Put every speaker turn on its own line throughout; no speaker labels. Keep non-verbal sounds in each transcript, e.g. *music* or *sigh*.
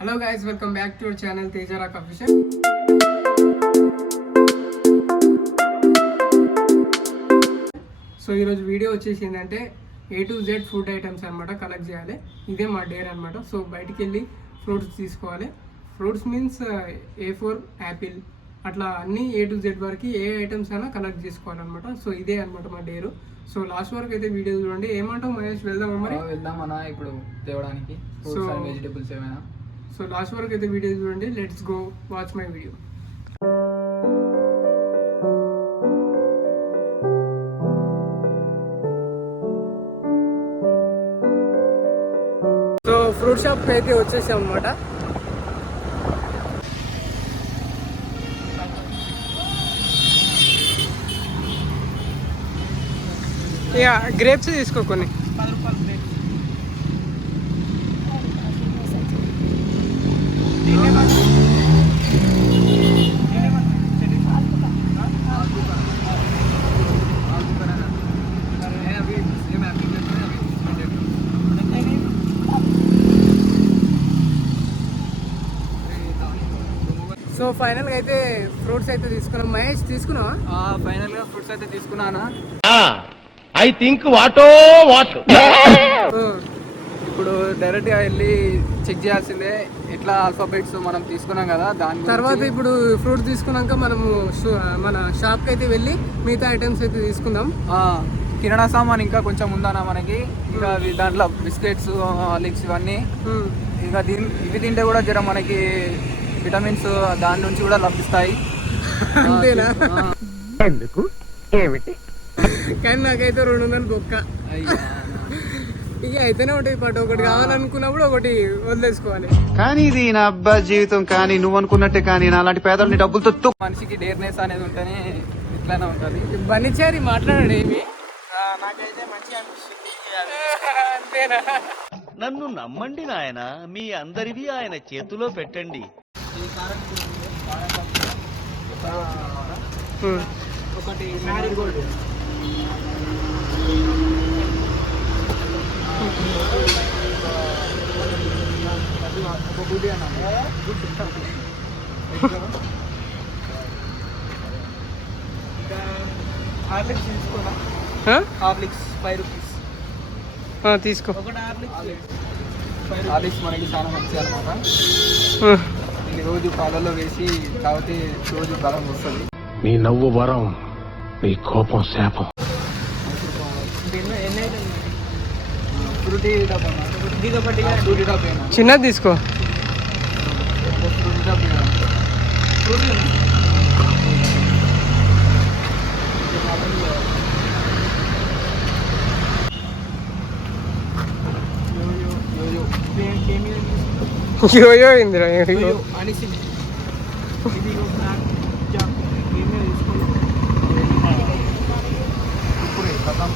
Hello guys welcome back to our channel Tejarock official so ఈరోజు video వచ్చేసి ఏంటంటే A to Z food items అనమాట collect చేయాలి. ఇదే మా డేర్ అనమాట సో బయటికి వెళ్ళి ఫ్రూట్స్ తీసుకోవాలి. Fruits means A for apple అట్లా అన్ని ఏ టు జెడ్ వరకు ఏ ఐటమ్స్ అయినా కలెక్ట్ చేసుకోవాలన్నమాట. సో ఇదే అనమాట మా డేరు సో లాస్ట్ వరకు అయితే వీడియో చూడండి. ఏమంటావు మహేష్ వెళ్దామా మరి?
వెళ్దాం అన్న ఇప్పుడు తేవడానికి. అండ్ వెజిటబుల్స్ ఏమైనా?
సో లాస్ట్ వరకు అయితే వీడియో చూడండి. Let's go watch my video so fruit shop అయితే వచ్చేసాం అనమాట ఇక గ్రేప్స్ తీసుకో కొన్ని. సో ఫైనల్గా అయితే ఫ్రూట్స్ అయితే తీసుకున్నాం. మహేష్ తీసుకున్నావా?
ఫైనల్గా ఫ్రూట్స్ అయితే తీసుకున్నానా?
ఐ థింక్ వాటో వాట్.
ఇప్పుడు డైరెక్ట్గా వెళ్ళి చెక్ చేయాల్సిందే ఎట్లా ఆల్ఫాబెట్స్ మనం తీసుకున్నాం కదా దాని
తర్వాత ఇప్పుడు ఫ్రూట్ తీసుకున్నాక మనము షు- మన షాప్కి అయితే వెళ్ళి మిగతా ఐటమ్స్ అయితే తీసుకుందాం.
ఆ, కిరాణా సామాన్ ఇంకా కొంచెం ఉందన్న మనకి? ఇంకా దాంట్లో బిస్కెట్స్ లిక్స్ ఇవన్నీ. ఇంకా దీని ఇవి తింటే కూడా జర మనకి విటమిన్స్ దాని నుంచి కూడా లభిస్తాయి.
ఎందుకు? ఏమిటి?
కానీ నాకైతే రెండు వందలు బొక్క.
అయ్యా.
ఇక అయితేనే ఒకటి పాటు. ఒకటి కావాలనుకున్నప్పుడు ఒకటి వదిలేసుకోవాలి.
కానీ ఇది నా అబ్బా జీవితం కానీ నువ్వు అనుకున్నట్టే కానీ నా అలాంటి పేదల్ని డబ్బులతో
మనిషికి డేర్నెస్ అనేది ఉంటేనే ఇట్లానే ఉంటుంది.
బనిచారి మాట్లాడాడు. ఏమి
నాకైతే మంచిగా అనిపిస్తుంది
అంతేనా?
నన్ను నమ్మండి నాయన మీ అందరివి ఆయన చేతిలో పెట్టండి.
ఒకటి మ్యారీగోల్డ్ ఒక గుడి అన్న హార్లిక్స్ తీసుకోనా
ఆ?
హార్లిక్స్ ఫైవ్ రూపీస్
ఆ, తీసుకో.
హార్లిక్స్ హార్లిక్స్ మనకి చాలా మంచిది అనమాట. ఇది రోజు పాలలో వేసి తాగితే రోజు బలం వస్తుంది.
నీ నవ్వు వరం నీ కోపం శాపం.
దీనిలో ఎన్ని ఐటమ్స్ ఫ్రూటీ డబ్బా ఇది ఒకటి ఫ్రూటీ డబ్బా
చిన్నది తీసుకో.
ఫ్రూటీ డబ్బా ఫ్రూటీ
యోయో ఇందిరా యోయో.
అనేసి ఇది ఏమీ తీసుకోలేదు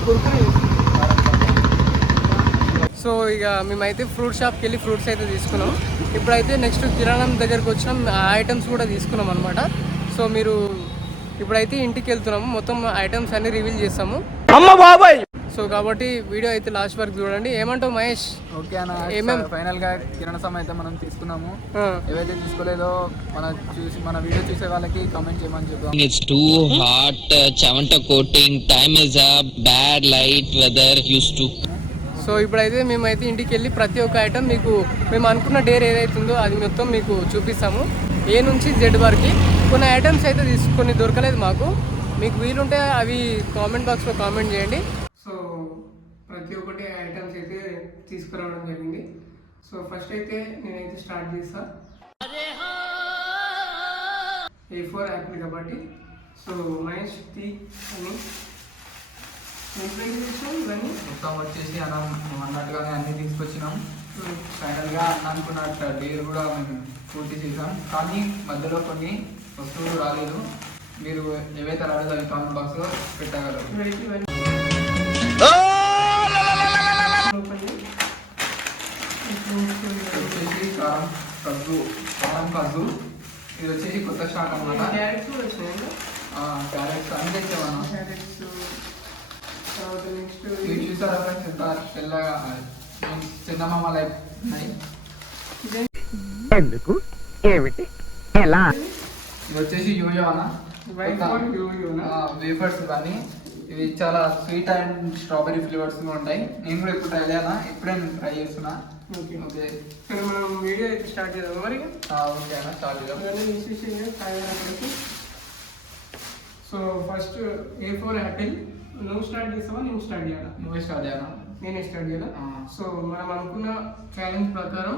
కుర్కురే
సో ఇక మేమైతే ఫ్రూట్ షాప్కి వెళ్ళి ఫ్రూట్స్ అయితే తీసుకున్నాం. ఇప్పుడైతే నెక్స్ట్ కిరాణం దగ్గరకు వచ్చినాం. ఆ ఐటమ్స్ కూడా తీసుకున్నాం అనమాట సో మీరు ఇప్పుడైతే ఇంటికి వెళ్తున్నాము. మొత్తం ఐటమ్స్ అన్ని రివీల్ చేస్తాము.
అమ్మ బాబాయ్!
సో కాబట్టి వీడియో అయితే లాస్ట్ వరకు చూడండి. ఏమంటావు మహేష్?
ఓకే అన్న.
ఏమేం-
ఫైనల్గా కిరణ సమయం అయితే మనం తీసుకున్నాము. ఏవైతే తీసుకోలేదో మన చూసి మన వీడియో చూసే వాళ్ళకి కామెంట్ చేయమని చెప్తాం
It's too hot, uh, Chavanta coating, time is up, bad light, weather used to.
So ఇప్పుడైతే మేమైతే ఇంటికి వెళ్ళి ప్రతి ఒక్క ఐటమ్ మీకు మేము అనుకున్న డేర్ ఏదైతే ఉందో అది మొత్తం మీకు చూపిస్తాము. ఏ నుంచి జెడ్ వరకు. కొన్ని ఐటమ్స్ అయితే తీసుకొని దొరకలేదు మాకు. మీకు వీలుంటే అవి కామెంట్ బాక్స్లో కామెంట్ చేయండి. సో ప్రతి ఒక్కటి ఐటమ్స్ అయితే తీసుకురావడం జరిగింది. సో ఫస్ట్ అయితే నేనైతే స్టార్ట్ చేస్తా. ఏ ఫోర్ యాపిల్ కాబట్టి. సో మహేష్ టీ అని
మొత్తం వచ్చేసి అన్నం అన్నట్టుగానే అన్ని తీసుకొచ్చినాం.
ఉమ్.
ఫైనల్గా అనుకున్నట్టు డేర్ కూడా మేము పూర్తి చేసాం. కానీ మధ్యలో కొన్ని వస్తువులు రాలేదు. మీరు ఏవైతే రాలేదో అవి కామెంట్ బాక్స్లో పెట్టగలరు. వచ్చేసి కారం కజ్జు కారం కజ్జు ఇది వచ్చేసి కొత్త స్టాక్ అనమాట
క్యారెట్స్.
క్యారెట్స్ అన్ని తెచ్చామన్నా
క్యారెట్స్ తర్వాత నెక్స్ట్
చూసారా ఫ్రెండ్స్ ఎంత తెల్లగా చిన్నమామ లైక్ ఉన్నాయి
ఎందుకు? ఏమిటి? ఎలా?
వచ్చేసి యూయో అన్న? వేఫర్స్ ఇవన్నీ. ఇవి చాలా స్వీట్ అండ్ స్ట్రాబెరీ ఫ్లేవర్స్ ఉంటాయి. నేను కూడా ఎప్పుడు ట్రై చేయనా ఇప్పుడే నేను ట్రై చేస్తున్నా.
ఓకే
ఓకే
సరే మనం వీడియో అయితే స్టార్ట్ చేద్దాం మరి?
ఓకే అన్న స్టార్ట్ చేద్దాం.
So first A for apple నువ్వు స్టార్ట్ చేస్తావా నేను స్టార్ట్ చేయాలా?
నువ్వే స్టార్ట్ చేయనా
నేనే స్టార్ట్ చేయాలా. సో మనం అనుకున్న ఛాలెంజ్ ప్రకారం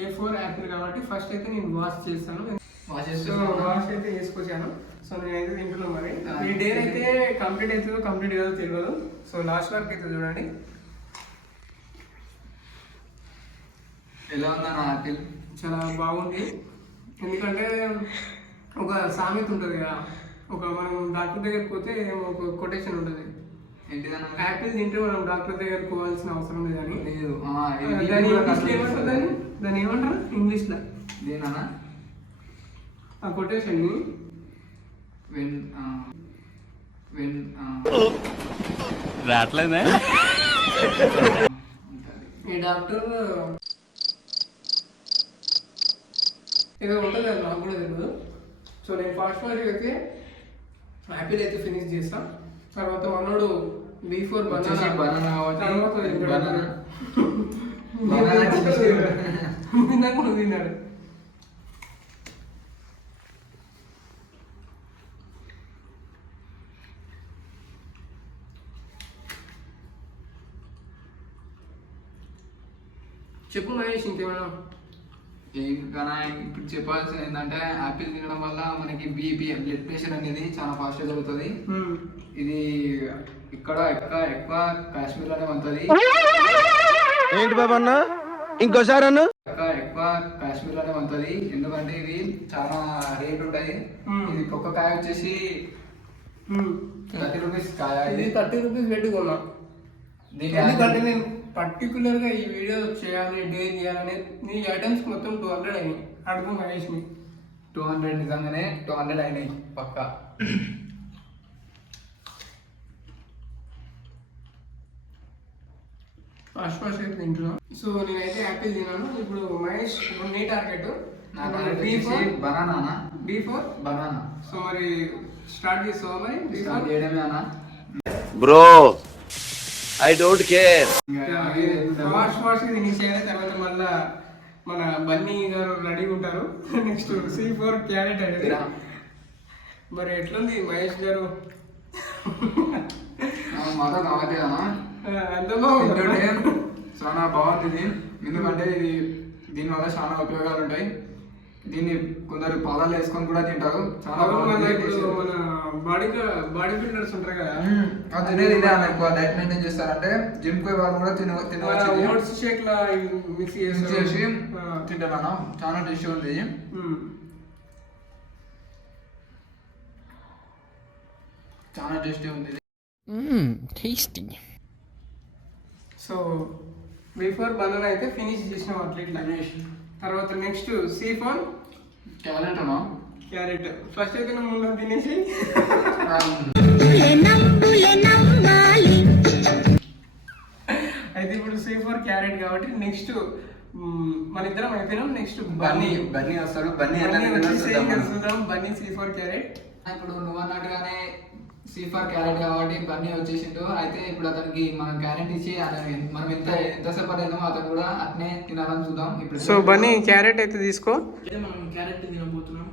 ఏ ఫోర్ యాపిల్ కాబట్టి ఫస్ట్ అయితే నేను వాష్ చేస్తాను.
వాష్
అయితే వేసుకొచ్చాను. సో నేనైతే తింటున్నా మరి. ఈ డే అయితే కంప్లీట్ అవుతుందో కంప్లీట్ కాదో తెలియదు. సో లాస్ట్ వరకు అయితే చూడండి.
ఎలా ఉందా యాపిల్
చాలా బాగుంది. ఎందుకంటే ఒక సామెత ఉంటుంది కదా. ఒక మనం డాక్టర్ దగ్గరికి పోతే ఒక కొటేషన్ ఉంటుంది.
ఏంటిదన్నా
యాపిల్ తింటే మనం డాక్టర్ దగ్గరికి పోవాల్సిన అవసరం లేదని
లేదు.
దాని ఇంగ్లీష్లో
కష్టం
ఏమంటారు దాన్ని? దాన్ని ఏమంటారు? ఇంగ్లీష్లో.
దేనా
ఆ కొటేషన్ని
వెన్ వెన్
రావట్లేదే?
ఈ డాక్టర్? ఏదో ఉంటుంది నాకు కూడా తెలియదు సో నేను ఫాస్ట్ ఫాస్ట్ అయితే యాపిల్ అయితే ఫినిష్ చేస్తాం. తర్వాత మనోడు బీ ఫోర్ తర్వాత ఇందాక *laughs* *laughs* నువ్వు తిన్నాడు. చెప్పు మహేష్ ఇంకేమైనా?
ఇంకా ఇప్పుడు చెప్పాల్సింది ఏంటంటే యాపిల్ తినడం వల్ల మనకి బీపీ బ్లడ్ ప్రెషర్ అనేది చాలా ఫాస్ట్గా జరుగుతుంది. ఇది ఇక్కడ ఎక్కువ ఎక్కువ కాశ్మీర్లోనే ఉంటుంది
ఏంటి బాబా అన్న? ఇంకోసారి అన్న?
ఎక్కువ ఎక్కువ కాశ్మీర్లోనే ఉంటుంది ఎందుకంటే ఇది చాలా రేట్ ఉంటాయి. ఇది ఒక్క కాయ వచ్చేసి. థర్టీ రూపీస్ కాయ.
ఇది
ఇది
థర్టీ రూపీస్ పెట్టుకున్నా.
దీని
ఎందుకంటే నేను పర్టికులర్గా ఈ వీడియో చేయాలి డే చేయాలని నీ ఐటమ్స్ మొత్తం టూ హండ్రెడ్ అయినాయి. అడుగు మహేష్ని
టూ హండ్రెడ్ నిజంగానే టూ హండ్రెడ్ అయినాయి పక్కా.
ఫస్ట్ ఫస్ట్ అయితే తింటున్నా. సో నేనైతే యాపిల్ తిన్నాను. ఇప్పుడు మహేష్ ఇప్పుడు నీ target
banana
B for
banana.
So మరి స్టార్ట్ బీ
స్టార్ట్ చేయడమే అన్న.
Bro I don't care
wash wash తినేసేయాలి తర్వాత మళ్ళా మన బన్నీ గారు రెడీగా ఉంటారు. నెక్స్ట్ సి ఫోర్ క్యారెట్ అనేది. మరి ఎట్లుంది మహేష్ గారు?
అన్న
ఆ, ఎంత బాగుంది?
చాలా బాగుంది ఇది. ఎందుకంటే ఇది దీనివల్ల చాలా ఉపయోగాలు ఉంటాయి. దీన్ని కొందరు పాలలో వేసుకొని కూడా తింటారు. చాలా
మన బాడీ బాడీ బిల్డర్స్ ఉంటారు కదా.
అది తినేది ఇదే అన్న ఎక్కువ డైట్ మెయింటైన్ చేస్తారంటే జిమ్ పోయే వాళ్ళు కూడా తిన తినవచ్చు.
ఓట్స్ షేక్ లా మిక్స్ చేసి
తింటారు అన్న చాలా టేస్టీ ఉంది. చాలా టేస్టీ ఉంది.
టేస్టీ
సో బిఫోర్ బనానా అయితే ఫినిష్ చేసినాం అట్లా ఇట్లా. తర్వాత నెక్స్ట్ సీ ఫోర్
క్యారెట్ అన్న?
క్యారెట్ ఫస్ట్ అయితే నువ్వు ముందు తినేసి అయితే ఇప్పుడు సీ ఫోర్ క్యారెట్ కాబట్టి నెక్స్ట్ మన ఇద్దరం అయిపోయినాం. నెక్స్ట్
బన్నీ బన్నీ. వస్తాడు. బన్నీ మనం.
చూద్దాం. బన్నీ సీ ఫోర్ క్యారెట్
ఇప్పుడు నువ్వు అన్నట్టుగానే సీ ఫర్ క్యారెట్ కాబట్టి బన్నీ వచ్చేసిండు. అయితే ఇప్పుడు అతనికి మనం క్యారెట్ ఇచ్చి అతనికి మనం ఎంత ఎంతసేపు తిన్నామో అతను కూడా అట్నే తినాలని చూద్దాం. ఇప్పుడు
సో బన్నీ క్యారెట్ అయితే తీసుకో.
అయితే మనం క్యారెట్ తినబోతున్నాం.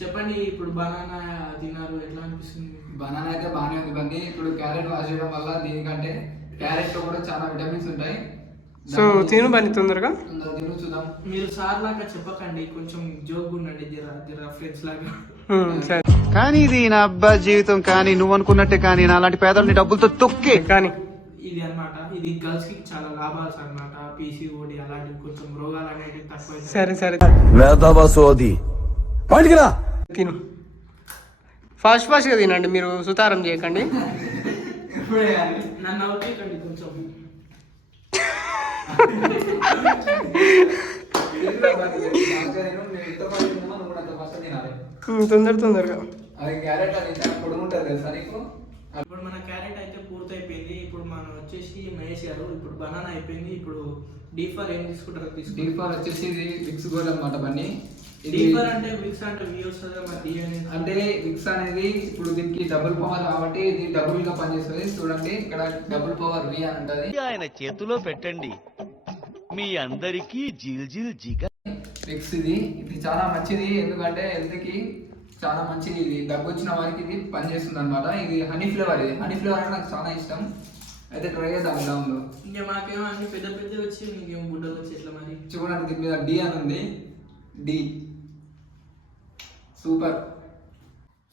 చెప్పండి ఇప్పుడు బనానా తిన్నారు ఎట్లా అనిపిస్తుంది?
బనానా అయితే బాగానే ఉంది బన్నీ. ఇప్పుడు క్యారెట్ వాష్ చేయడం వల్ల దీనికంటే క్యారెట్లో కూడా చాలా విటమిన్స్ ఉంటాయి.
సో తిను బన్నీ తొందరగా.
తిను చూద్దాం.
మీరు సార్ లాగా చెప్పకండి కొంచెం జోక్ ఉండండి జర జర ఫ్రెండ్స్ లాగా.
సరే.
కానీ ఇది నా అబ్బా జీవితం కానీ నువ్వు అనుకున్నట్టే కానీ నా లాంటి పేదల్ని డబ్బులతో తొక్కి.
కానీ
ఇది అన్నమాట. ఇది గర్ల్స్కి చాలా లాభాలు అన్నమాట. పీసీఓడి అలాంటి కొంచెం రోగాలు అనేవి తక్కువ
సరే సరే.
వేదవసోది. పండుగరా
తిను. ఫాస్ట్ ఫాస్ట్గా తినండి మీరు సుతారం చేయకండి.
నన్ను అవుతాయి కొంచెం. *laughs*
తొందర తొందరగా.
అది క్యారెట్ అని చాలా పొడుగుంటుంది తెలుసా నీకు?
ఇప్పుడు మన క్యారెట్ అయితే పూర్తయిపోయింది. ఇప్పుడు మనం వచ్చేసి గారు ఇప్పుడు బనానా అయిపోయింది. ఇప్పుడు డీఫర్ ఏం తీసుకుంటారో
డీ
తీసుకుంటారు
ఫర్ వచ్చేసి ఇది విక్స్ గోల్డ్ అనమాట బన్నీ.
డీఫర్ అంటే మిక్స్ అంటే వి వస్తుందా మరి డి అనేది.
అంటే విక్స్ అనేది ఇప్పుడు దీనికి డబుల్ పవర్ కాబట్టి ఇది డబుల్గా పనిచేస్తుంది. చూడండి ఇక్కడ డబుల్ పవర్ వి అని ఉంటది.
ఆయన చేతిలో పెట్టండి. మీ అందరికీ జిల్ జిల్ జిగ
విక్స్ ఇది. ఇది చాలా మంచిది. ఎందుకంటే హెల్త్కి చాలా మంచిది. ఇది దగ్గు వచ్చిన వారికి ఇది పనిచేస్తుంది అనమాట ఇది హనీ ఫ్లేవర్ ఇది. హనీ ఫ్లేవర్ అంటే నాకు చాలా ఇష్టం. అయితే ట్రై చేద్దాం ఉందో
ఇంకా మాకేమో అన్ని పెద్ద పెద్ద వచ్చి మీకేం బుడ్డలు వచ్చి ఎట్లా మరి?
చూడండి దీని మీద డి అని ఉంది. డి సూపర్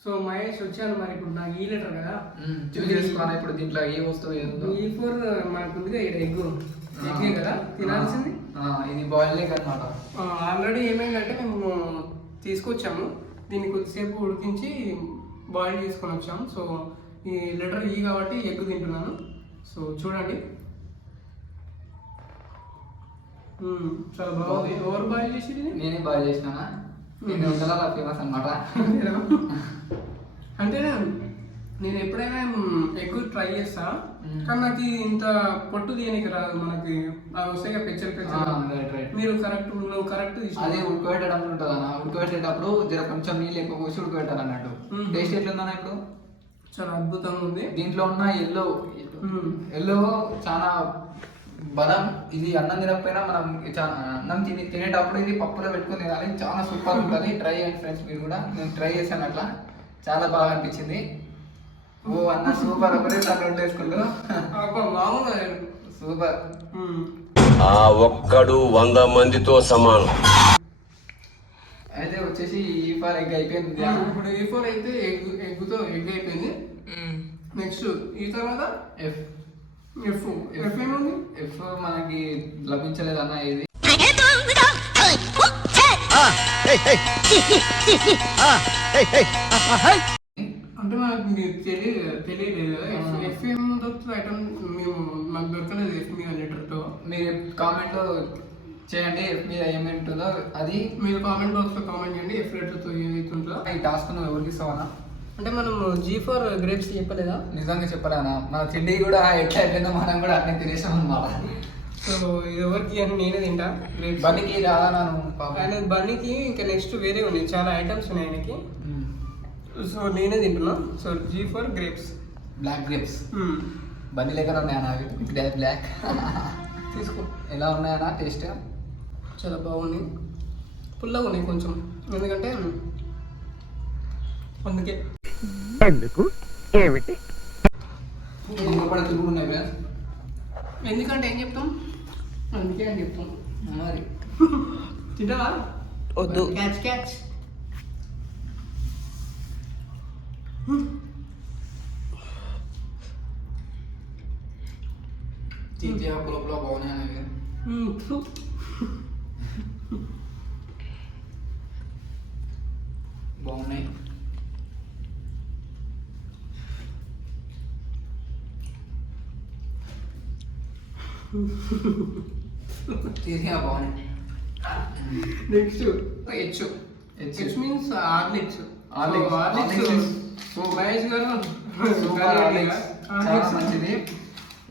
సో మహేష్ వచ్చాను మరి. ఇప్పుడు నాకు ఈ లెటర్ కదా.
చూస్ చేసుకోవాలి ఇప్పుడు దీంట్లో ఏ వస్తువు
ఈ ఫోర్ మనకు ఇక్కడ ఎగ్ ఎగ్గే కదా? తినాల్సింది?
ఇది బాయిల్ ఎగ్ అనమాట
ఆల్రెడీ ఏమైందంటే మేము తీసుకొచ్చాము. దీన్ని కొద్దిసేపు ఉడికించి బాయిల్ చేసుకొని వచ్చాము సో ఈ లెటర్ ఈ కాబట్టి ఎగ్ తింటున్నాను. సో చూడండి. చాలా బాగుంది. ఎవరు బాయిల్ చేసి
నేనే బాగా చేసినానా? నేను వందల ఫేమస్ అనమాట
అంటే నేను ఎప్పుడైనా ఎగ్ ట్రై చేస్తా. కానీ నాకు ఇంత పొట్టు తీయనికి రాదు మనకి. అవి వస్తాయి
రైట్
మీరు కరెక్ట్ నువ్వు కరెక్ట్
అదే ఉడకబెట్టడం ఉంటుంది? అన్న ఉడకబెట్టేటప్పుడు జర కొంచెం నీళ్ళు ఎక్కువ పోసి ఉడకబెట్టాలి అన్నట్టు. టేస్ట్ ఎట్లుందన్న ఇప్పుడు?
చాలా అద్భుతంగా ఉంది.
దీంట్లో ఉన్న ఎల్లో. ఎల్లో చాలా బలం. ఇది అన్నం తినకపోయినా మనం అన్నం తిని తినేటప్పుడు ఇది పప్పులో పెట్టుకుని తినాలి. చాలా సూపర్ ఉంటుంది. ట్రై *laughs* చేయండి ఫ్రెండ్స్ మీరు కూడా. నేను ట్రై చేశాను అట్లా. చాలా బాగా అనిపించింది. ఓ అన్న సూపర్. ఒకటే సార్
మామూలుగా
సూపర్.
ఆ ఒక్కడు వంద మందితో సమానం.
అయితే వచ్చేసి ఈ ఫార్ ఎగ్ అయిపోయింది.
ఇప్పుడు ఈ ఫోర్ అయితే ఎగ్ ఎగ్తో ఎగ్ అయిపోయింది. నెక్స్ట్ ఈ తర్వాత
ఎఫ్.
ఎఫ్. ఎఫ్. ఏముంది?
ఎఫ్ మనకి లభించలేదన్న ఇది.
అంటే మనకు మీరు తెలియదు తెలియలేదు? కదా ఎఫ్ ఎఫ్ ఏం దొరుకుతుంది ఐటమ్ మేము మాకు దొరకలేదు ఎఫ్ మీద లెటర్తో
మీరు కామెంట్ చేయండి ఎఫ్ మీద ఏమి ఉంటుందో అది
మీరు కామెంట్ బాక్స్లో కామెంట్ చేయండి ఎఫ్ లెటర్తో ఏదైతుందో
ఈ టాస్క్ నువ్వు ఎవరికి ఇస్తావన్నా
అంటే మనం జీ ఫోర్ గ్రేప్స్ చెప్పలేదా?
నిజంగా చెప్పరానా మన తిండి కూడా ఎట్లా అయిపోయిందో మనం కూడా అన్నీ తినేసాం అన్నమాట
సో ఇది ఎవరికి అని నేనే తింటా గ్రేప్స్
బండికి రాదా
ఆయన బన్నీకి ఇంకా నెక్స్ట్ వేరే ఉన్నాయి. చాలా ఐటమ్స్ ఉన్నాయి ఆయనకి. సో నేనే తింటున్నా. So G for grapes.
Black grapes బండి లెక్కన ఉన్నాయన్నా అవి? బ్లాక్
తీసుకో.
ఎలా ఉన్నాయన్నా? టేస్ట్
చాలా బాగుంది. పుల్లగా ఉన్నాయి కొంచెం. ఎందుకంటే అందుకే.
ఎందుకు? ఏమిటి?
ఎందుకంటే ఏం చెప్తాం? అందుకే అని చెప్తాం.
మరి.
తింటావా?
వద్దు.
క్యాచ్ క్యాచ్
తీపి ఆకుల బాగున్నాయి అవి బాగున్నాయి తీసి బాగున్నాయి
next H
H.
H means Horlicks
Horlicks.
Horlicks
Horlicks.
So Mahesh గారు
సూపర్ హార్లిక్స్. మంచిది.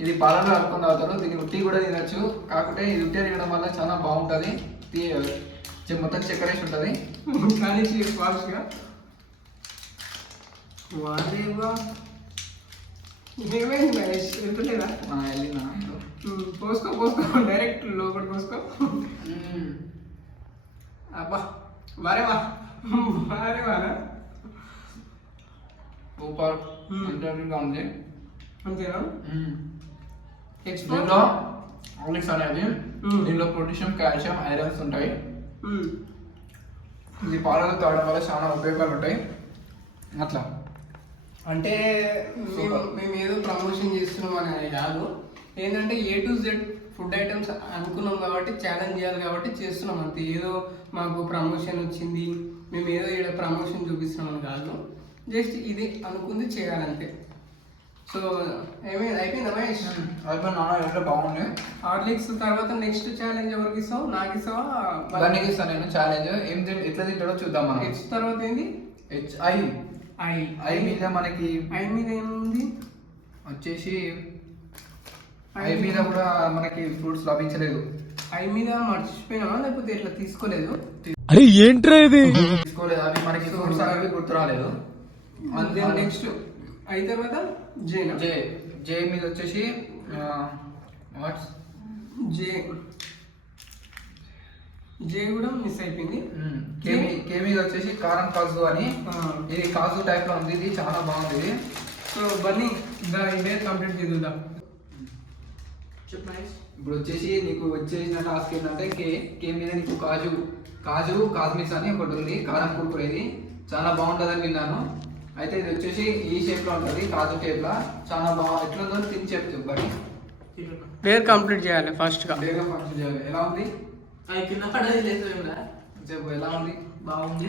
ఇది పాలలో కలుపుకొని తాగుతారు దీన్ని ఉట్టి కూడా తినచ్చు. కాకుంటే ఇది ఉట్టి తినడం వల్ల చాలా బాగుంటుంది. మొత్తం చక్కెర వేసి ఉంటుంది
కానీ ఫాస్ట్గా వారేవా ఏమైంది మహేష్? వెళ్తలేదా
మన వెళ్ళిన
పోసుకో పోసుకో. డైరెక్ట్ లోపల పోసుకో. అబ్బా వారేవా వారేవానా
సూపర్.
మ్మ్.
ఇంటర్వ్యూగా ఉంది.
అంతేనా?
దీంట్లో హార్లిక్స్ అనేది. దీంట్లో పొటాషియం కాల్షియం ఐరన్స్ ఉంటాయి. ఇది పాలలో తాగడం వల్ల చాలా ఉపయోగాలు ఉంటాయి అట్లా.
అంటే మేము మేము ఏదో ప్రమోషన్ చేస్తున్నాం అని కాదు ఏంటంటే A to Z food items అనుకున్నాం కాబట్టి ఛాలెంజ్ చేయాలి కాబట్టి చేస్తున్నాం అంతే. ఏదో మాకు ప్రమోషన్ వచ్చింది మేము ఏదో ఇక్కడ ప్రమోషన్ చూపిస్తున్నాం అని కాదు. జస్ట్ ఇది అనుకుంది చేయాలంతే. సో ఏమైంది అయిపోయిందా మహేష్?
అయిపోయి నాన్న ఎట్లా బాగుంది?
హార్లిక్స్ తర్వాత నెక్స్ట్ ఛాలెంజ్ ఎవరికి ఇస్తావు? నాకు ఇస్తావా?
దానికి ఇస్తాను నేను ఛాలెంజ్ ఏం ఎట్లా తింటాడో చూద్దాం మనం.
హెచ్ తర్వాత ఏంది?
హెచ్ ఐ
ఐ
ఐ మీద మనకి
ఐ మీద ఏముంది?
వచ్చేసి ఐ మీద కూడా మనకి ఫ్రూట్స్ లభించలేదు.
హై మీద మర్చిపోయినావా? లేకపోతే ఇట్లా తీసుకోలేదు?
అరే ఏంట్రా ఇది?
తీసుకోలేదు. అవి మనకి ఫ్రూట్స్ అనేవి గుర్తు రాలేదు
అంతే నెక్స్ట్ అయిన తర్వాత జేనా.
జే జే మీద వచ్చేసి వాట్స్
జే. జే కూడా మిస్ అయిపోయింది.
కేమీ కే మీద వచ్చేసి కారం కాజు అని. ఇది కాజు టైప్లో ఉంది ఇది చాలా బాగుంది. ఇది
సో బన్నీ దా ఇదే కంప్లీట్ చేద్దాం.
ఇప్పుడు వచ్చేసి నీకు వచ్చేసిన టాస్క్ ఏంటంటే కే కే మీద నీకు కాజు కాజు కాజ్మిక్స్ అని ఒకటి ఉంది కారం కుర్కురే ఇది చాలా బాగుంటుందని విన్నాను. అయితే ఇది వచ్చేసి ఈ షేప్లో ఉంటుంది కాజు షేప్ లా. చాలా బాగా ఎట్లుందో తిని చెప్పు బడి
తింటున్నా
పేరు కంప్లీట్ చేయాలి ఫస్ట్గా
డేగా ఫంక్షన్ చేయాలి. ఎలా ఉంది?
అది కింద పడేది లేదు
చెప్పు ఎలా ఉంది? తిని.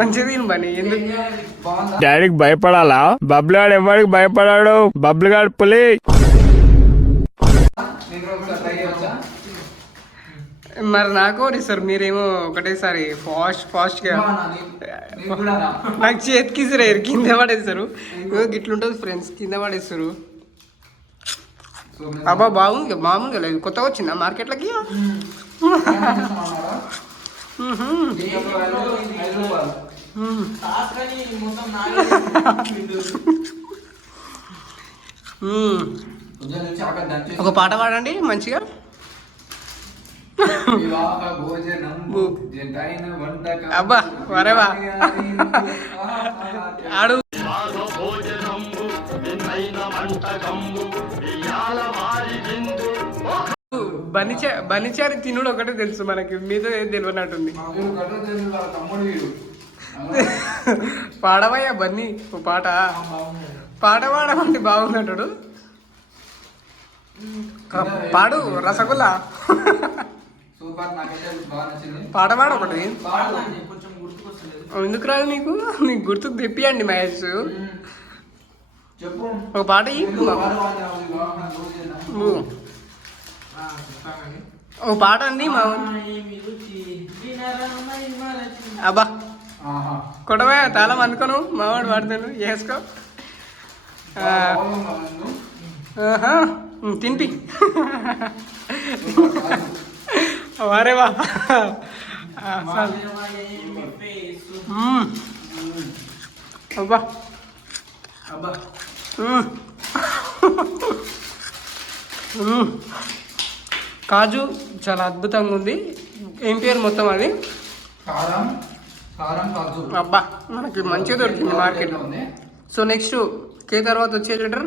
మంచిది
డాడీకి భయపడాలా? బబ్లుగాడు ఎవరికి భయపడాడు? బబ్లుగాడు పులి
నేను కూడా ఒకసారి ట్రై చేయవచ్చా
మరి నాకు సార్ మీరేమో ఒకటేసారి ఫాస్ట్ ఫాస్ట్గా
నీకు
చేతికి ఇసిరే కింద పడేస్తారు ఇగో గిట్లుంటుంది ఫ్రెండ్స్ కింద పడేస్తారు అబ్బా బాగుంది మామూలుగా లేదు. కొత్తగా వచ్చిందా మార్కెట్లకి? ఒక పాట పాడండి మంచిగా. అబ్బా, వరేవా. ఆడు. బనిచా బనిచారి తినుడు ఒకటే తెలుసు మనకి మీద ఏం తెలియనట్టుంది. పాడవయ్యా బన్నీ ఓ పాట. పాట పాడమంటే బాగున్నట్టు పాడు రసగుల్లా.
సూపర్ నాకైతే బాగా నచ్చింది.
పాట పాడు ఒకటి.
పాడు.
కొంచెం గుర్తుకొస్తలేదు.
ఎందుకు రాదు నీకు? నీకు గుర్తుకు తెప్పియండి మహేష్.
చెప్పు.
ఒక పాట. ఒక పాట. అండి మా. అబ్బా.
ఆహా.
కొడవా తాళం అనుకోను మావాడు పాడతాను వేసుకో. ఆ, వారే వా. అబ్బా. కాజు చాలా అద్భుతంగా ఉంది. ఏం పేరు మొత్తం అది? అబ్బా మనకి మంచిగా దొరికింది మార్కెట్లో
ఉంది.
సో నెక్స్ట్ కే తర్వాత వచ్చే letter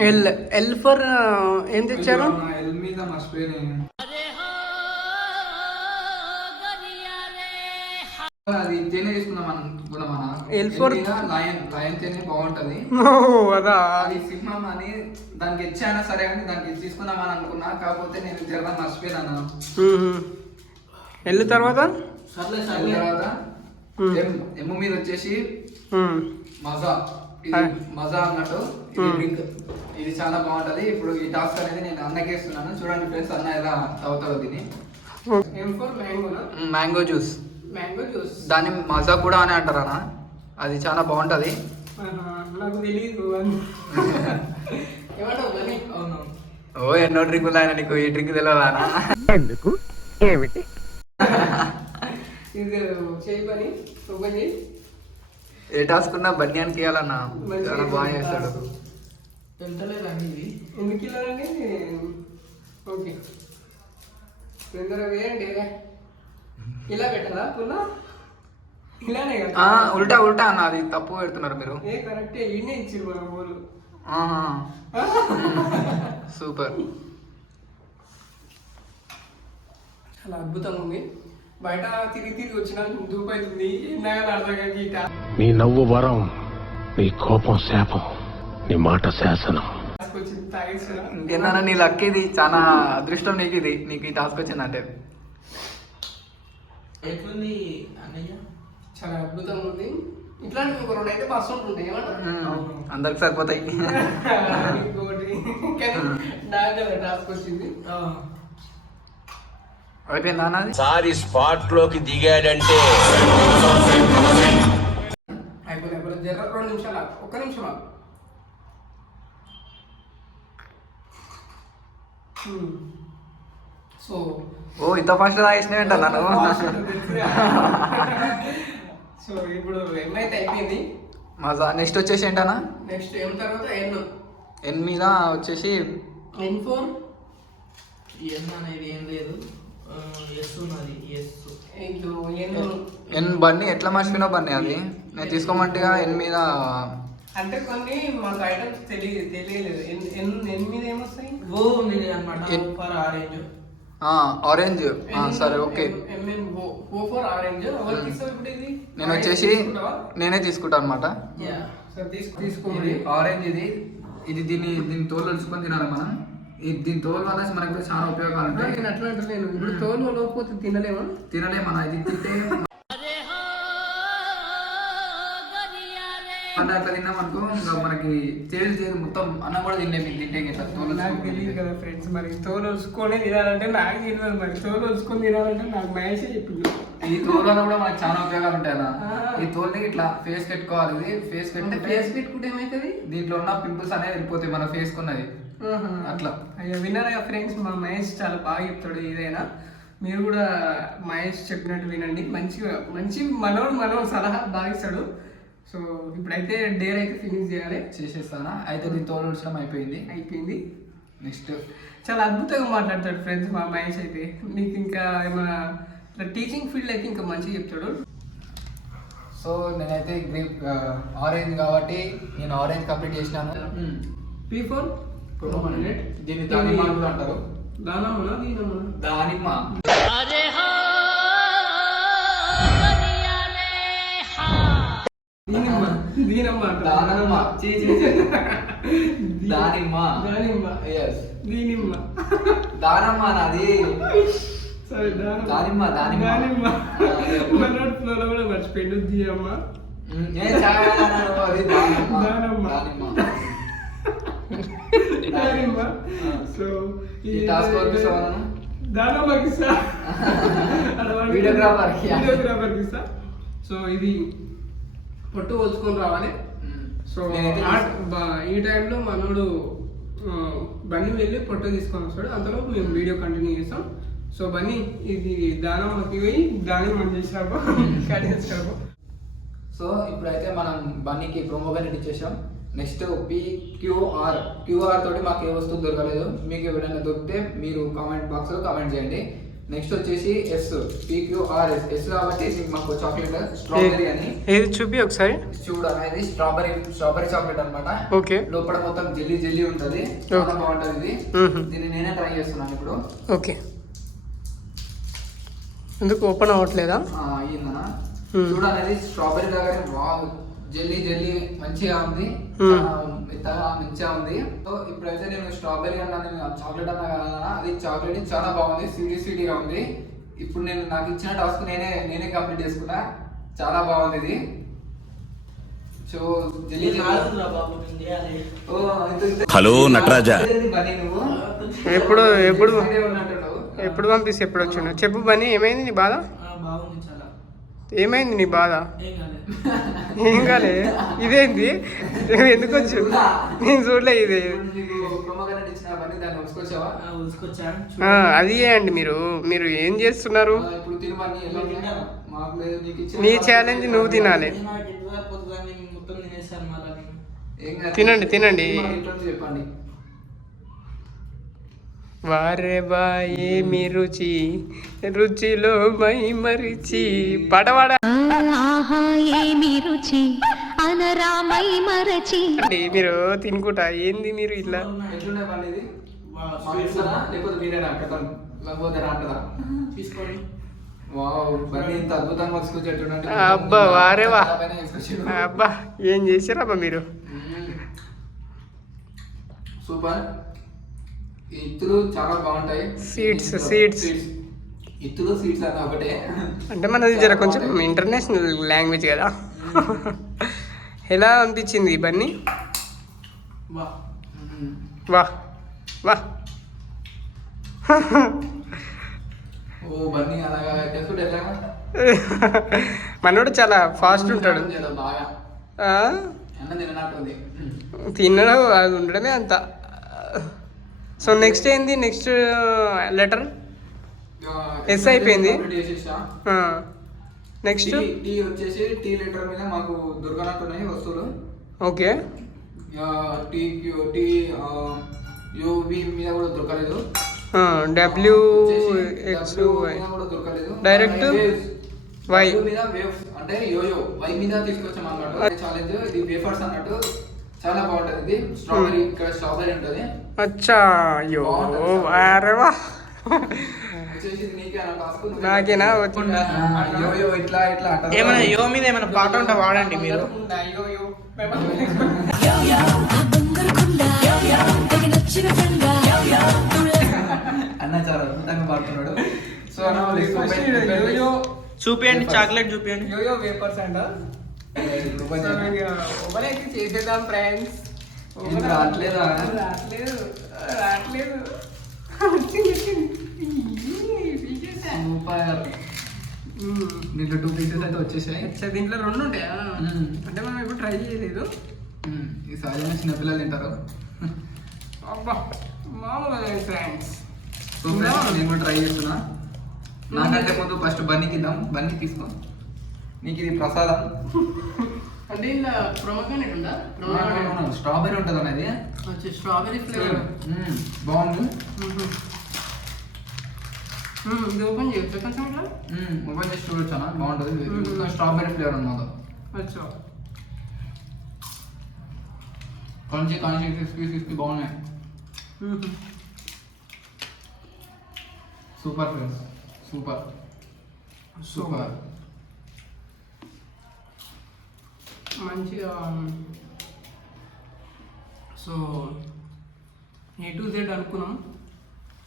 L
L L for ఏం తెచ్చారు
ఎల్ మీద మర్చిపోయాను అది తేనె తీసుకుందాం అనుకున్నాం మన
L for-
లయన్ లయన్ తేనె బాగుంటది. *laughs*
అదా.
అది సింహం అని దానికి ఇచ్చానా సరే అని దానికి ఇది తీసుకుందామని అనుకున్నా. కాకపోతే నేను తిరగడం మర్చిపోయాను
మ్మ్. ఎల్ తర్వాత?
తర్వాత. ఎమ్ ఎమ్ము మీద వచ్చేసి. మజా. మజా అన్నట్టు. డ్రింక్ ఇది చాలా బాగుంటది. ఇప్పుడు ఈ టాస్క్ అనేది నేను అన్నకి ఇస్తున్నాను చూడండి ఫ్రెండ్స్ అన్న ఎలా తాగుతారో దీన్ని. మ్యాంగో జ్యూస్
మ్యాంగో జ్యూస్
దాన్ని మజా కూడా అని అంటారు అన్న. అది చాలా బాగుంటది.
నాకు తెలియదు *laughs*
ఓ ఎన్నో డ్రింకులు ఆయన నీకు ఈ డ్రింక్ తెలియదా అన్న?
ఎందుకు? ఏమిటి?
ఇది చేయి పని ఓపెన్ చేయి.
ఏ టాస్క్ ఉన్నా బన్యానికి ఇవ్వాలన్న. చాలా బాగా చేస్తాడు.
వెళ్తలేదండి ఇది
ఎందుకు ఇల్లండి ఓకే. తొందరగా వేయండి. ఇలా పెట్టరా పుల్ల? ఇలానే కదా?
ఉల్టా ఉల్టా అన్న అది తప్పు పెడుతున్నారు మీరు.
ఏ కరెక్టే ఈయనే ఇచ్చిరు మన ఊరు.
సూపర్.
చాలా అద్భుతంగా ఉంది. బయట తిరిగి తిరిగి వచ్చిన అవుతుంది ఇందాక అర్థం కాక
నీ నవ్వు వరం నీ కోపం శాపం. నీ మాట శాసనం.
వచ్చింది
ఇంకేనా నీ లక్ ఇది. చాలా అదృష్టం నీకు ఇది. నీకు ఈ టాస్క్ వచ్చిందంటే.
ఎట్లుంది అన్నయ్య?
చాలా అద్భుతంగా ఉంది. ఇట్లాంటి ఇంకో రెండు అయితే బస్సు ఉంటుంటాయి.
అందరికి సరిపోతాయి.
ఇంకోటి. కానీ టాస్క్ వచ్చింది.
అయిపోయిందా
సారి స్పాట్లోకి దిగాడంటే.
అయిపోయింది రెండు నిమిషాలు. ఒక్క నిమిషం సో
ఓ ఇంత ఫాస్ట్ తాగేసినవేంట నన్ను.
సో ఇప్పుడు ఏమైతే అయిపోయింది.
మజా నెక్స్ట్ వచ్చేసి ఏంటన్నా?
నెక్స్ట్ ఏం తర్వాత ఎన్
ఎన్ మీద వచ్చేసి
ఎన్ ఫోర్
ఎన్ అనేది ఏం లేదు.
ఎన్
ఎన్ బన్నీ ఎట్లా మర్చిపోయినా బన్నీ అది? నేను తీసుకోమంటేగా ఎన్ మీద
అంటే కొన్ని మాకు ఐటమ్స్ తెలియ తెలియలేదు. ఎన్ ఎన్ ఎన్ మీద ఏమొస్తాయి?
ఓ ఉంది అనమాట ఫర్ ఆరెంజ్.
ఆరెంజ్. సరే okay.
Hmm O for orange. ఇప్పుడు ఇది?
నేను వచ్చేసి నేనే తీసుకుంటాను అనమాట
యా.
సార్ తీసుకో. తీసుకోండి.
ఆరెంజ్ ఇది. ఇది దీన్ని దీని తోలు ఒలుచుకొని తినాలి మనం. ఈ దీని తోలు వల్ల మనకు చాలా ఉపయోగాలు ఉంటాయి.
నేను అట్లా అంటలేను ఇప్పుడు తోలు లోకపోతే తినలేమా?
తినలే మన ఇది తింటే అంటే అట్లా తిన్నాం అనుకో ఇంకా మనకి తేలి తేలి మొత్తం అన్నం కూడా తినలేము తింటే ఇట్లా తోలు
నాకు తెలియదు. కదా ఫ్రెండ్స్ మరి తోలు వలుసుకొని తినాలంటే నాకు తెలియదు మరి. తోలు వలుసుకొని తినాలంటే నాకు మహేషే చెప్పింది
ఈ తోలు వల్ల కూడా మనకి చాలా ఉపయోగాలు ఉంటాయి అన్న. ఈ తోలుని ఇట్లా ఫేస్ పెట్టుకోవాలి ఇది ఫేస్
అంటే
పెట్టి
ఫేస్ పెట్టుకుంటే ఏమవుతుంది
దీంట్లో ఉన్న పింపుల్స్ అనేవి వెళ్ళిపోతాయి మన ఫేస్ కున్నది అట్లా.
అయ్యా విన్నారా ఫ్రెండ్స్ మా మహేష్ చాలా బాగా చెప్తాడు ఏదైనా. మీరు కూడా మహేష్ చెప్పినట్టు వినండి. మంచిగా మంచి మనోడు మనోడు సలహా బాగా ఇస్తాడు. సో ఇప్పుడైతే డేర్ అయితే ఫినిష్ చేయాలి.
చేసేస్తానా? అయితే దీని తోలు ఉడచడం అయిపోయింది.
అయిపోయింది.
నెక్స్ట్.
చాలా అద్భుతంగా మాట్లాడతాడు ఫ్రెండ్స్ మా మహేష్ అయితే. నీకు ఇంకా ఏమైనా ఇట్లా టీచింగ్ ఫీల్డ్ అయితే ఇంకా మంచిగా చెప్తాడు.
సో నేనైతే గ్రీప్ ఆరెంజ్ కాబట్టి నేను ఆరెంజ్ కంప్లీట్ చేసినాను.
పీ ఫోర్
దీన్ని దానిమ్మ అంటారు. దానిమ్మ.
దీనమ్మ దీనమ్మ అంటారు.
దానమ్మ.
చీ, చీ, చీ.
దానిమ్మ
దానిమ్మ
ఎస్
దీనిమ్మ
దానమ్మ నాది
సరే దానమ్మ
దానిమ్మ, దానిమ్మ.
దానిమ్మ
ఆ, అదే. *laughs*
మనోడు ఫ్లోలో కూడా మర్చిపోయిండు దీనమ్మ
ఉమ్, ఏ చాలా అన్నాను, అది దానమ్మ
దానమ్మ.
దానిమ్మ *laughs*
దానిమ్మ
ఆ.
సో
ఈ టాస్క్ వర్క్ ఇస్తావా
దానమ్మకి ఇస్తా
వీడియోగ్రాఫర్కి.
వీడియోగ్రాఫర్కి ఇస్తా సో ఇది పొట్టు కొలుచుకొని రావాలి. సో ఈ టైంలో మనోడు బన్నీ వెళ్ళి పొట్టు తీసుకొని వస్తాడు. అంతలో మేము వీడియో కంటిన్యూ చేస్తాం. సో బన్నీ ఇది దానమ్మకి పోయి దానిమ్మ చేసినాము కట్ *laughs* చేసినాము
సో ఇప్పుడైతే మనం బన్నీకి ప్రోమోగానేట్ ఇచ్చేసాం నెక్స్ట్ పిక్యూఆర్ క్యూఆర్ తోటి మాకు ఏ వస్తువు దొరకలేదు. మీకు ఎవరైనా దొరికితే మీరు కామెంట్ బాక్స్లో కామెంట్ చేయండి. నెక్స్ట్ వచ్చేసి ఎస్ పిక్యూఆర్ఎస్ ఎస్ కాబట్టి ఇది మాకు చాక్లెట్ స్ట్రాబెరీ అని.
ఏది చూపి ఒకసారి?
చూడ అనేది స్ట్రాబెరీ స్ట్రాబెరీ చాక్లెట్ అన్నమాట.
ఓకే.
లోపల మొత్తం జెల్లీ జెల్లీ ఉంటుంది. చాలా. బాగుంటుంది ఇది. దీన్ని నేనే ట్రై చేస్తున్నాను ఇప్పుడు.
ఓకే. ఎందుకు ఓపెన్ అవ్వట్లేదా?
అయ్యిందనా. చూడ అనేది స్ట్రాబెరీ లాగానే వావ్ జెల్లీ జెల్లీ మంచిగా ఉంది. మెత్తగా మంచిగా ఉంది. సో ఇప్పుడైతే నేను స్ట్రాబెరీ అన్నాను చాక్లెట్ అన్నా కదా అది చాక్లెట్ చాలా బాగుంది స్వీటీ స్వీటీగా ఉంది. ఇప్పుడు నేను నాకు ఇచ్చిన టాస్క్ నేనే నేనే కంప్లీట్ చేసుకున్నా. చాలా బాగుంది ఇది. So jelly
hello, Nataraja.
ఎప్పుడు ఎప్పుడు. ఎప్పుడు పంపిస్తే ఎప్పుడు వచ్చిండు? చెప్పు బని ఏమైంది నీ బాధ? ఏమైంది నీ బాధ?
ఏం
కాలే. ఇదేంది? నువ్వు ఎందుకు వచ్చు? నేను చూడలే. ఇది. అది చేయండి మీరు. మీరు ఏం చేస్తున్నారు? నీ ఛాలెంజ్ నువ్వు తినాలి.
నాకు ఎట్లా సరిపోతుందని మొత్తం తినేసాను మళ్ళీ నేను
ఏం కాదు.
తినండి, తినండి.
మాకు ఇట్లా ఉంది చెప్పండి
వారే బా ఏమి రుచి రుచిలో మై మరిచి పడవాడ
ఆహా ఏమి రుచి అనరామై మరచి
మీరు తినుకుంటా ఏంది మీరు ఇట్లా అబ్బా, వారే వా.
తీసుకొచ్చిండు.
అబ్బా ఏం చేశారబ్బా మీరు.
సూపర్ ఇత్తులు చాలా బాగుంటాయి.
Seeds. seeds.
ఇత్తులు సీడ్స్ అన్న ఒకటే.
అంటే మనది జర కొంచెం ఇంటర్నేషనల్ లాంగ్వేజ్ కదా. ఎలా అనిపించింది ఇవన్నీ
వా.
వా.
ఓ బన్నీ అలాగా ఎలా
మనోడు చాలా ఫాస్ట్ ఉంటాడు. తినడం అది ఉండడమే అంత. సో నెక్స్ట్ ఏంది? నెక్స్ట్ లెటర్ ఎస్ అయిపోయింది. నెక్స్ట్
టీ వచ్చేసి టీ లీటర్ మీద మాకు దొరకనట్టున్నాయి వస్తువులు.
ఓకే.
టీ టీ యూవి మీద కూడా దొరకలేదు.
డబ్ల్యూ ఎక్స్ వై
కూడా దొరకలేదు.
Y.
W మీద వేవ్స్ అంటే యోయో వై మీద తీసుకొచ్చాం అన్నట్టు. ఛాలెంజ్ ఇది వేఫర్స్ అన్నట్టు. చాలా బాగుంటది. ఇది స్ట్రాబెరీ ఇక్కడ స్ట్రాబెరీ ఉంటది.
అచ్చా అయ్యో. అరే వా. నాకేనా?
ఏమైనా యో మీద ఏమైనా పాట ఉంటే వాడండి మీరు.
అన్న చాలా అద్భుతంగా పాడుతున్నాడు. సో
చూపియండి చాక్లెట్ చూపియండి.
యోయో వేపర్స్ అంట. అయితే చేసేద్దాం ఫ్రెండ్స్
రావట్లేదా?
రావట్లేదు. రావట్లేదు.
సూపర్. దీంట్లో టూ పీసెస్ అయితే వచ్చేసాయి.
దీంట్లో రెండు ఉంటాయా. అంటే మనం ఇప్పుడు ట్రై చేయలేదు.
ఈ సహజంగా చిన్నపిల్లలు తింటారు.
అబ్బా మామూలుగా ఫ్రెండ్స్
సో ఫ్రెండ్స్ నేను కూడా ట్రై చేస్తున్నా. నాకంటే ముందు ఫస్ట్ బన్నీకి ఇద్దాం బన్నీ తీసుకో. నీకు ఇది ప్రసాదం.
అంటే ఇలా ప్రొమోగనేట్ ఉందా ప్రొమోగనేట్
స్ట్రాబెరీ ఉంటుంది అనేది
వచ్చి స్ట్రాబెరీ ఫ్లేవర్.
బాగుంది.
ఇది ఓపెన్ చేయొచ్చు కొంచెం ఇట్లా.
ఓపెన్ చేసి చూడొచ్చు అన్న బాగుంటుంది.
మ్మ్.
స్ట్రాబెరీ ఫ్లేవర్ అన్నమాట.
అచ్చా.
కొంచెం క్రిస్పీ క్రిస్పీ బాగున్నాయి. Super friends. సూపర్. సూపర్.
మంచిగా సో ఏ టు జెడ్ అనుకున్నాం.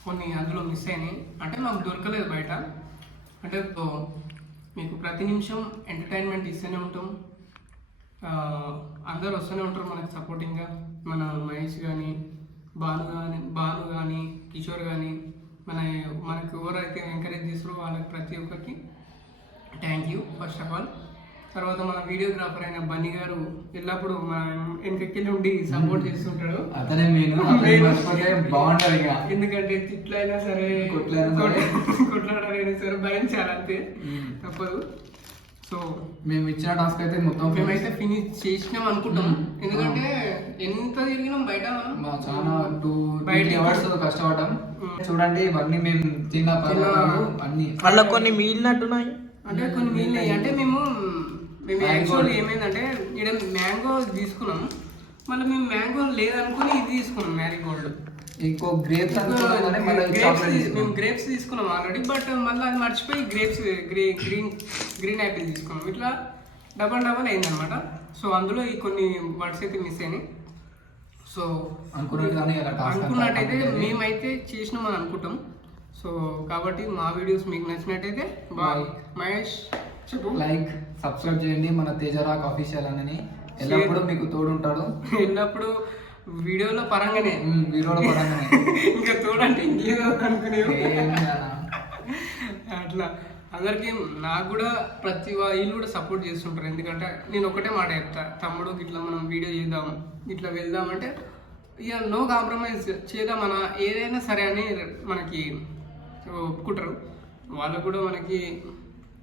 కొన్ని అందులో మిస్ అయినాయి. అంటే మాకు దొరకలేదు బయట. అంటే సో మీకు ప్రతి నిమిషం ఎంటర్టైన్మెంట్ ఇస్తూనే ఉంటాం. అందరు అందరూ వస్తూనే ఉంటారు మనకు సపోర్టింగ్గా మన మహేష్ కానీ భాను కానీ భాను కానీ కిషోర్ కానీ మన మనకు ఎవరైతే ఎంకరేజ్ చేస్తారో వాళ్ళకి ప్రతి ఒక్కరికి thank you first of all తర్వాత మన వీడియోగ్రాఫర్ అయిన బన్నీ గారు ఎల్లప్పుడూ మన వెనకెళ్ళి ఉండి సపోర్ట్ చేస్తుంటాడు.
అతనే ఇక.
ఎందుకంటే తిట్లైనా సరే
కొట్లైనా సరే.
కొట్లాడైనా సరే భరించాలంతే
మ్మ్.
తప్పదు. సో
మేము ఇచ్చిన టాస్క్ అయితే మొత్తం
మేమైతే ఫినిష్ చేసినాం అనుకుంటాం. ఎందుకంటే ఎంత తిరిగినాం బయట మనం?
చాలా టూ
బయటికి
అవర్స్ కష్టపడ్డాం. చూడండి ఇవన్నీ మేము తిన్న అన్ని.
వాళ్ళ కొన్ని మిగిలినట్టున్నాయి.
అంటే కొన్ని మిగిలినాయి. అంటే మేము మేము. యాక్చువల్లీ ఏమైందంటే ఇక్కడ మ్యాంగో తీసుకున్నాం. మళ్ళీ మేము మ్యాంగో లేదనుకుని ఇది తీసుకున్నాం మ్యారీగోల్డ్
ఇంకో గ్రేప్స్
మేము గ్రేప్స్ తీసుకున్నాం ఆల్రెడీ బట్ మళ్ళీ అది మర్చిపోయి grapes grey green green apple తీసుకున్నాం. ఇట్లా డబల్ డబల్ అయిందనమాట సో అందులో ఈ కొన్ని వర్డ్స్ అయితే మిస్ అయినాయి. సో అనుకున్నట్టయితే. మేమైతే చేసినామని అనుకుంటాం. సో కాబట్టి మా వీడియోస్ మీకు నచ్చినట్టయితే బాయ్. మహేష్. చెప్పు
లైక్ సబ్స్క్రైబ్ చేయండి మన తేజరాక్ అఫీషియల్ అని ఎల్లప్పుడూ మీకు తోడుంటాడు.
ఎల్లప్పుడు వీడియోలో పరంగానే.
వీడియోలో పరంగానే.
ఇంకా చూడండి ఇంకేదో అనుకునే? అట్లా. అందరికీ నాకు కూడా ప్రతి వీళ్ళు కూడా సపోర్ట్ చేస్తుంటారు. ఎందుకంటే నేను ఒకటే మాట చెప్తా. తమ్ముడు ఇట్లా మనం వీడియో చేద్దాం ఇట్లా వెళ్దామంటే ఇక నో కాంప్రమైజ్ చేద్దాం మన ఏదైనా సరే అని మనకి ఒప్పుకుంటారు. వాళ్ళకు కూడా మనకి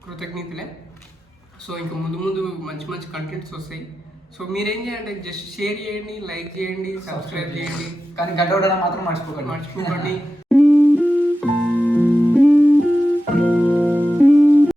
కృతజ్ఞతలే సో ఇంకా ముందు ముందు మంచి మంచి కంటెంట్స్ వస్తాయి. సో మీరేం చేయండి జస్ట్ షేర్ చేయండి లైక్ చేయండి సబ్స్క్రైబ్ చేయండి.
కానీ గడ్డ మాత్రం మర్చిపోకండి.
మర్చిపోకండి. *laughs*